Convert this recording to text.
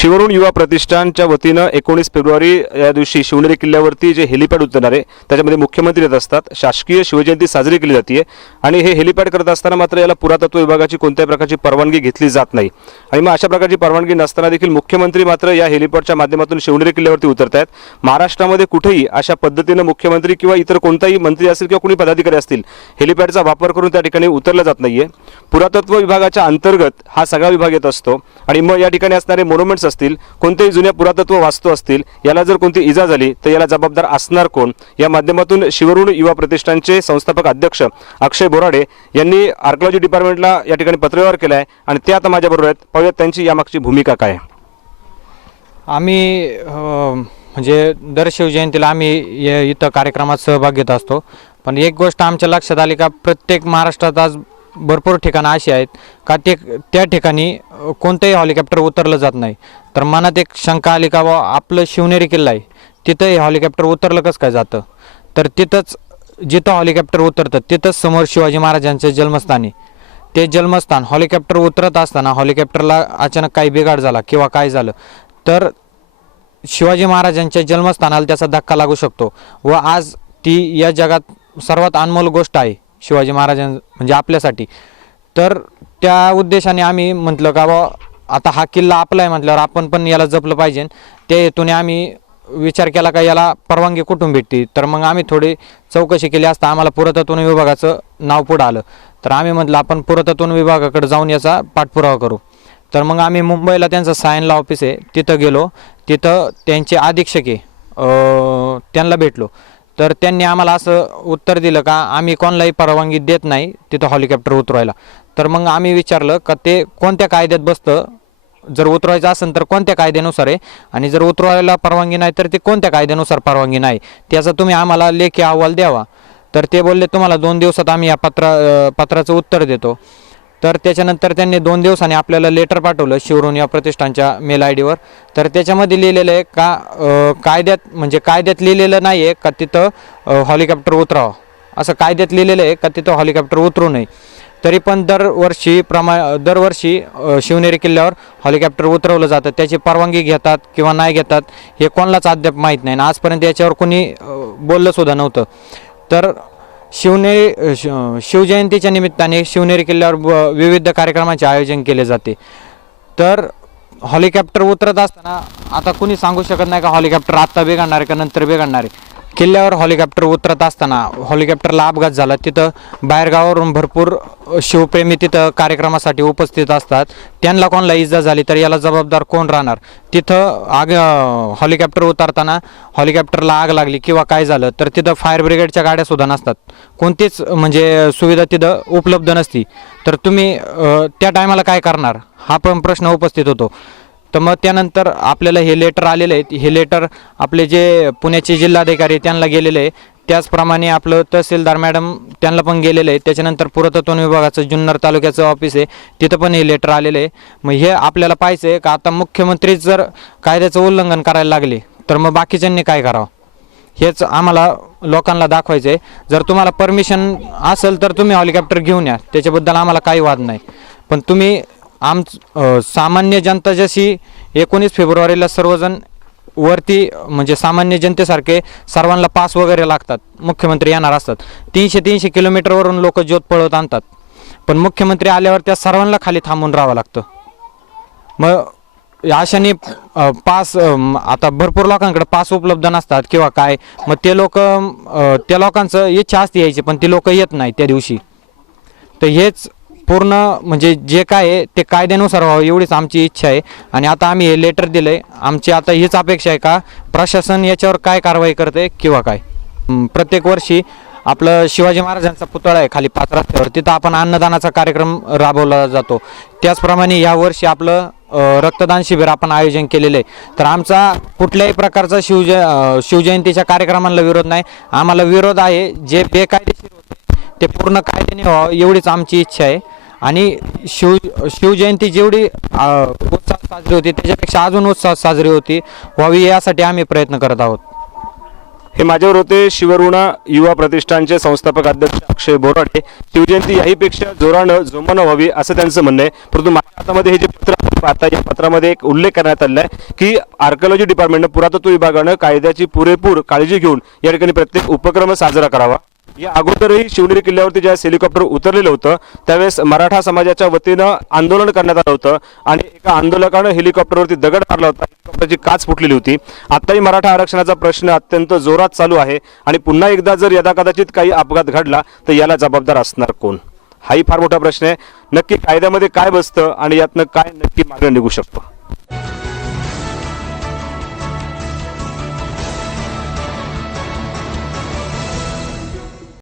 शिवरुण युवा प्रतिष्ठानच्या वतीनं एकोणीस फेब्रुवारी या दिवशी शिवनेरी किल्ल्यावरती जे हेलिपॅड उतरणार आहे त्याच्यामध्ये मुख्यमंत्री येत असतात. शासकीय शिवजयंती साजरी केली जाते आणि हे हेलिपॅड करत असताना मात्र याला पुरातत्व विभागाची कोणत्याही प्रकारची परवानगी घेतली जात नाही. आणि मग अशा प्रकारची परवानगी नसताना देखील मुख्यमंत्री मात्र या हेलिपॅडच्या माध्यमातून शिवनेरी किल्ल्यावरती उतरत आहेत महाराष्ट्रामध्ये कुठेही अशा पद्धतीनं मुख्यमंत्री किंवा इतर कोणताही मंत्री असतील किंवा कोणी पदाधिकारी असतील हेलिपॅडचा वापर करून त्या ठिकाणी उतरला जात नाहीये. पुरातत्व विभागाच्या अंतर्गत हा सगळा विभाग येत असतो. आणि मग या ठिकाणी असणारे मोन्युमेंट्स असतील कोणत्याही जुन्या पुरातत्व वास्तू असतील याला जर कोणती इजा झाली तर याला जबाबदार असणार कोण? या माध्यमातून शिवरुण युवा प्रतिष्ठानचे संस्थापक अध्यक्ष अक्षय बोराडे यांनी आर्किओलॉजी डिपार्टमेंटला या ठिकाणी पत्रव्यवहार केला आहे आणि ते आता माझ्याबरोबर आहेत. पाहूयात त्यांची यामागची भूमिका काय आम्ही म्हणजे दर शिवजयंतीला आम्ही इथं कार्यक्रमात सहभाग घेत असतो. पण एक गोष्ट आमच्या लक्षात आली का प्रत्येक महाराष्ट्रात आज भरपूर ठिकाणं अशी आहेत का ते त्या ठिकाणी कोणतंही हॉलिकॉप्टर उतरलं जात नाही. तर मनात एक शंका आली का बा आपलं शिवनेरी किल्ला आहे. तिथंही हॉलिकॉप्टर उतरलं कसं काय जातं? तर तिथंच जिथं हॉलिकॉप्टर उतरतं तिथंच समोर शिवाजी महाराजांचं जन्मस्थान आहे. ते जन्मस्थान हॉलिकॉप्टर उतरत असताना हॉलिकॉप्टरला अचानक काही बिघाड झाला किंवा काय झालं तर शिवाजी महाराजांच्या जन्मस्थानाला त्याचा धक्का लागू शकतो. व आज ती या जगात सर्वात अनमोल गोष्ट आहे. शिवाजी महाराजां म्हणजे आपल्यासाठी. तर त्या उद्देशाने आम्ही म्हटलं का बा आता हा किल्ला आपला आहे म्हटल्यावर आपण पण याला जपलं पाहिजे. त्या हेतूने आम्ही विचार केला का याला परवानगी कुठून भेटते? तर मग आम्ही थोडी चौकशी केली असता आम्हाला पुरातत्व विभागाचं नाव पुढं आलं. तर आम्ही म्हटलं आपण पुरातत्व विभागाकडे जाऊन याचा पाठपुरावा करू. तर मग आम्ही मुंबईला त्यांचं सायनला ऑफिस आहे तिथं गेलो. तिथं त्यांचे अधीक्षके त्यांना भेटलो. तर त्यांनी आम्हाला असं उत्तर दिलं का आम्ही कोणालाही परवानगी देत नाही तिथं हॉलिकॉप्टर उतरवायला. तर मग आम्ही विचारलं का ते कोणत्या कायद्यात बसतं? जर उतरवायचं असेल तर कोणत्या कायद्यानुसार आहे? आणि जर उतरवायला परवानगी नाही तर ते कोणत्या कायद्यानुसार परवानगी नाही? त्याचा तुम्ही आम्हाला लेखी अहवाल द्यावा. तर ते बोलले तुम्हाला दोन दिवसात आम्ही या पत्रा पत्राचं उत्तर देतो. तर त्याच्यानंतर त्यांनी दोन दिवसांनी आपल्याला लेटर पाठवलं शिवरून या प्रतिष्ठानच्या मेल आय डीवर तर त्याच्यामध्ये लिहिलेलं आहे का कायद्यात म्हणजे कायद्यात लिहिलेलं नाही आहे का तिथं हॉलिकॉप्टर उतरावं. असं कायद्यात लिहिलेलं आहे का तिथं हॉलिकॉप्टर उतरू नये. तरी पण दरवर्षी प्रमा दरवर्षी शिवनेरी किल्ल्यावर हॉलिकॉप्टर उतरवलं जातं. त्याची परवानगी घेतात किंवा नाही घेतात हे कोणालाच अद्याप माहीत नाही. आणि आजपर्यंत याच्यावर कोणी बोललंसुद्धा नव्हतं. तर शिवनेरी शिवजयंतीच्या निमित्ताने शिवनेरी किल्ल्यावर ब- विविध कार्यक्रमांचे आयोजन केले जाते. तर हॉलिकॉप्टर उतरत असताना आता कुणी सांगू शकत नाही का हॉलिकॉप्टर आत्ता बिघडणार आहे का नंतर बिघडणार आहे? किल्ल्यावर हॉलिकॉप्टर उतरत असताना हॉलिकॉप्टरला अपघात झाला. तिथं बाहेरगावावरून भरपूर शिवप्रेमी तिथं कार्यक्रमासाठी उपस्थित असतात. त्यांना कोणाला इजा झाली तर याला जबाबदार कोण राहणार? तिथं आग हॉलिकॉप्टर उतरताना हॉलिकॉप्टरला आग लागली किंवा काय झालं तर तिथं फायर ब्रिगेडच्या गाड्यासुद्धा नसतात. कोणतीच म्हणजे सुविधा तिथं उपलब्ध नसती. तर तुम्ही त्या टायमाला काय करणार? हा पण प्रश्न उपस्थित होतो. तर मग त्यानंतर आपल्याला हे लेटर आलेलं आहे हे लेटर आपले जे पुण्याचे जिल्हाधिकारी त्यांना गेलेले आहे त्याचप्रमाणे आपलं तहसीलदार मॅडम त्यांना पण गेलेलं आहे त्याच्यानंतर पुरातत्व विभागाचं जुन्नर तालुक्याचं ऑफिस आहे. तिथं पण हे लेटर आलेलं आहे मग हे आपल्याला पाहिजे आहे का आता मुख्यमंत्रीच जर कायद्याचं उल्लंघन करायला लागले तर मग बाकीच्यांनी काय करावं? हेच आम्हाला लोकांना दाखवायचं आहे जर तुम्हाला परमिशन असेल तर तुम्ही हेलिकॉप्टर घेऊन या. त्याच्याबद्दल आम्हाला काही वाद नाही. पण तुम्ही आम सामान्य जनता जशी एकोणीस फेब्रुवारीला सर्वजण वरती म्हणजे सामान्य जनतेसारखे सर्वांना पास वगैरे लागतात मुख्यमंत्री येणार असतात. तीनशे तीनशे किलोमीटरवरून लोक ज्योत पळवत आणतात. पण मुख्यमंत्री आल्यावर त्या सर्वांना खाली थांबून राहावं लागतं. मग अशाने पास आता भरपूर लोकांकडे पास उपलब्ध नसतात किंवा काय मग ते लोक त्या लोकांचं इच्छा असते यायची पण ती लोक येत नाही त्या दिवशी. तर हेच पूर्ण म्हणजे जे काय आहे ते कायद्यानुसार व्हावं एवढीच आमची इच्छा आहे. आणि आता आम्ही हे लेटर दिलं आहे आमची आता हीच अपेक्षा आहे का प्रशासन याच्यावर काय कारवाई करते किंवा काय? प्रत्येक वर्षी आपलं शिवाजी महाराजांचा पुतळा आहे खाली पाच रस्त्यावर. तिथं आपण अन्नदानाचा कार्यक्रम राबवला जातो. त्याचप्रमाणे यावर्षी आपलं रक्तदान शिबिर आपण आयोजन केलेलं आहे. तर आमचा कुठल्याही प्रकारचा शिवजय शिवजयंतीच्या कार्यक्रमांना विरोध नाही. आम्हाला विरोध आहे जे बेकायदेशीर होते ते पूर्ण कायद्याने व्हावं एवढीच आमची इच्छा आहे. आणि शिव शिवजयंती जेवढी उत्साह उत्साहात साजरी होती त्याच्यापेक्षा अजून उत्साहात साजरी होती व्हावी यासाठी आम्ही प्रयत्न करत आहोत. हे माझ्यावर होते शिवरुणा युवा प्रतिष्ठानचे संस्थापक अध्यक्ष अक्षय बोराटे शिवजयंती याहीपेक्षा जोरानं जोमानं व्हावी असं त्यांचं म्हणणं आहे. परंतु माझ्या हातामध्ये हे जे पत्र पाहता या पत्रामध्ये एक उल्लेख करण्यात आलेला आहे की आर्किओलॉजी डिपार्टमेंटनं पुरातत्व विभागानं कायद्याची पुरेपूर काळजी घेऊन या ठिकाणी प्रत्येक उपक्रम साजरा करावा. या अगोदरही शिवनेरी किल्ल्यावरती ज्यावेळेस हेलिकॉप्टर उतरलेलं होतं त्यावेळेस मराठा समाजाच्या वतीनं आंदोलन करण्यात आलं होतं आणि एका आंदोलकानं हेलिकॉप्टरवरती दगड मारला होता. हेलिकॉप्टरची काच फुटलेली होती. आत्ताही मराठा आरक्षणाचा प्रश्न अत्यंत जोरात चालू आहे आणि पुन्हा एकदा जर यदाकदाचित काही अपघात घडला तर याला जबाबदार असणार कोण? हाही फार मोठा प्रश्न आहे. नक्की कायद्यामध्ये काय बसतं आणि यातनं काय नक्की मार्ग निघू शकतो?